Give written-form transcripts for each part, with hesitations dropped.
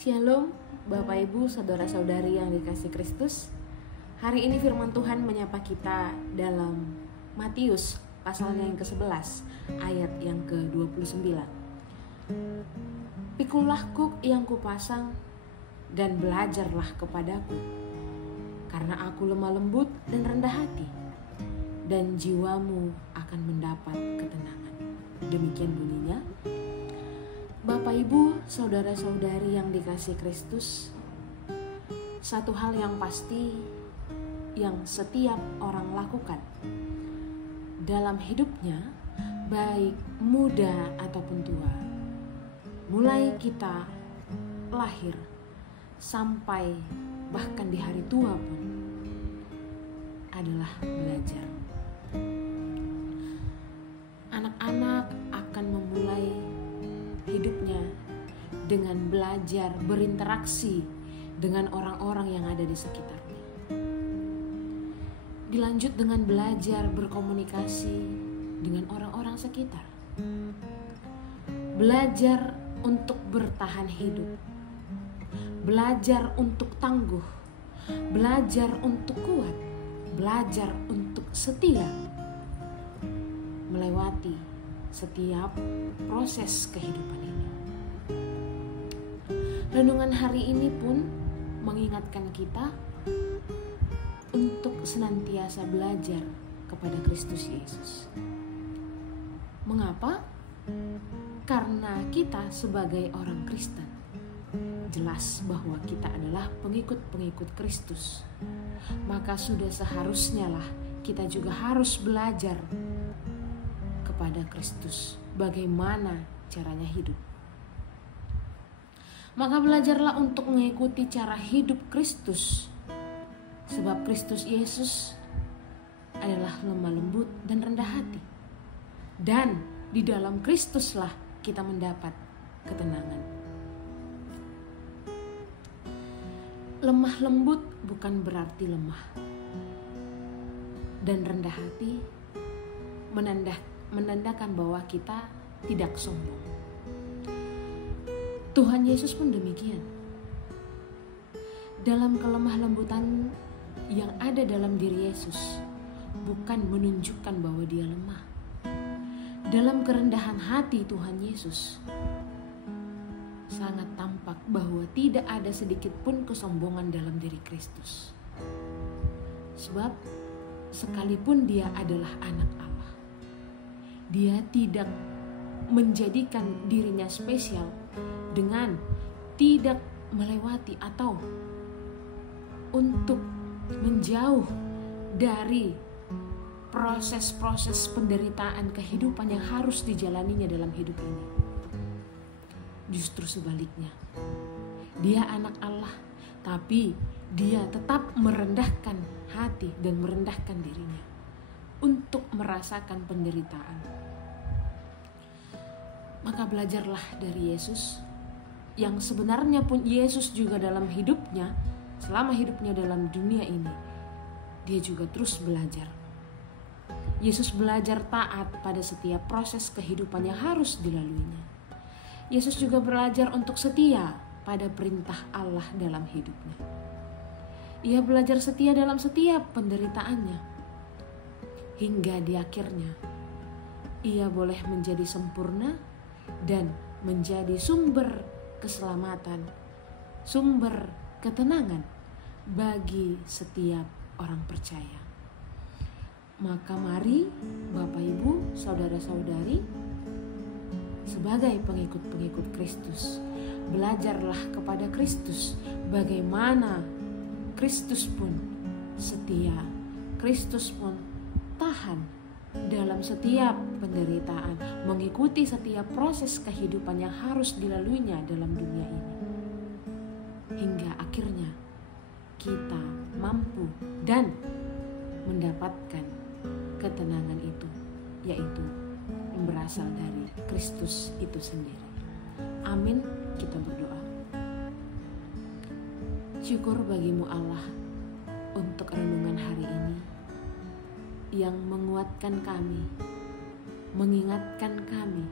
Shalom, Bapak Ibu, Saudara-saudari yang dikasihi Kristus. Hari ini firman Tuhan menyapa kita dalam Matius pasalnya yang ke-11 ayat yang ke-29. Pikulah kuk yang kupasang dan belajarlah kepadaku, karena aku lemah lembut dan rendah hati, dan jiwamu akan mendapat ketenangan. Demikian bunyinya. Bapak Ibu, saudara-saudari yang dikasihi Kristus, satu hal yang pasti yang setiap orang lakukan dalam hidupnya, baik muda ataupun tua, mulai kita lahir sampai bahkan di hari tua pun, adalah belajar. Anak-anak akan memulai hidupnya dengan belajar berinteraksi dengan orang-orang yang ada di sekitarnya. Dilanjut dengan belajar berkomunikasi dengan orang-orang sekitar. Belajar untuk bertahan hidup. Belajar untuk tangguh. Belajar untuk kuat. Belajar untuk setia. Melewati setiap proses kehidupan ini. Renungan hari ini pun mengingatkan kita untuk senantiasa belajar kepada Kristus Yesus. Mengapa? Karena kita sebagai orang Kristen jelas bahwa kita adalah pengikut-pengikut Kristus. Maka sudah seharusnya lah kita juga harus belajar kepada Kristus, bagaimana caranya hidup. Maka belajarlah untuk mengikuti cara hidup Kristus, sebab Kristus Yesus adalah lemah lembut dan rendah hati, dan di dalam Kristuslah kita mendapat ketenangan. Lemah lembut bukan berarti lemah, dan rendah hati menandakan bahwa kita tidak sombong. Tuhan Yesus pun demikian. Dalam kelemah lembutan yang ada dalam diri Yesus, bukan menunjukkan bahwa dia lemah. Dalam kerendahan hati Tuhan Yesus, sangat tampak bahwa tidak ada sedikit pun kesombongan dalam diri Kristus. Sebab sekalipun dia adalah anak Allah, dia tidak menjadikan dirinya spesial dengan tidak melewati atau untuk menjauh dari proses-proses penderitaan kehidupan yang harus dijalaninya dalam hidup ini. Justru sebaliknya, dia anak Allah, tapi dia tetap merendahkan hati dan merendahkan dirinya untuk merasakan penderitaan. Maka belajarlah dari Yesus, yang sebenarnya pun Yesus juga dalam hidupnya, selama hidupnya dalam dunia ini, dia juga terus belajar. Yesus belajar taat pada setiap proses kehidupan yang harus dilaluinya. Yesus juga belajar untuk setia pada perintah Allah dalam hidupnya. Ia belajar setia dalam setiap penderitaannya, hingga di akhirnya ia boleh menjadi sempurna dan menjadi sumber keselamatan, sumber ketenangan bagi setiap orang percaya. Maka mari Bapak Ibu, saudara-saudari, sebagai pengikut-pengikut Kristus, belajarlah kepada Kristus bagaimana Kristus pun setia, Kristus pun tahan dalam setiap penderitaan, mengikuti setiap proses kehidupan yang harus dilaluinya dalam dunia ini, hingga akhirnya kita mampu dan mendapatkan ketenangan itu, yaitu yang berasal dari Kristus itu sendiri. Amin. Kita berdoa. Syukur bagimu Allah untuk renungan hari ini yang menguatkan kami, mengingatkan kami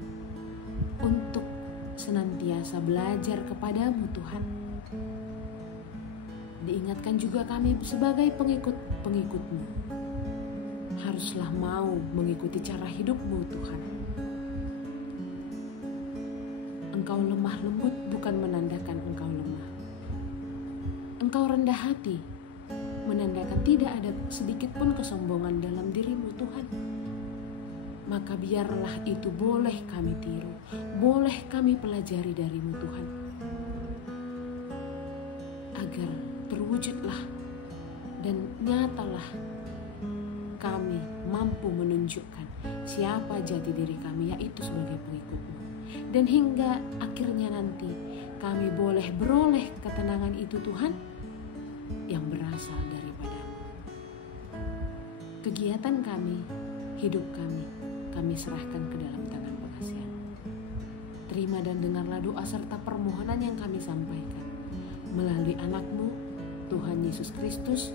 untuk senantiasa belajar kepadamu Tuhan. Diingatkan juga kami sebagai pengikut-pengikut-Mu, haruslah mau mengikuti cara hidup-Mu Tuhan. Engkau lemah lembut bukan menandakan Engkau lemah. Engkau rendah hati menandakan tidak ada sedikit pun kesombongan dalam diri-Mu Tuhan. Maka biarlah itu boleh kami tiru, boleh kami pelajari dari-Mu Tuhan, agar terwujudlah dan nyatalah kami mampu menunjukkan siapa jati diri kami, yaitu sebagai pengikut-Mu. Dan hingga akhirnya nanti kami boleh beroleh ketenangan itu Tuhan, yang berasal daripada-Mu. Kegiatan kami, hidup kami serahkan ke dalam tangan pengasihan. Terima dan dengarlah doa serta permohonan yang kami sampaikan melalui anak-Mu, Tuhan Yesus Kristus,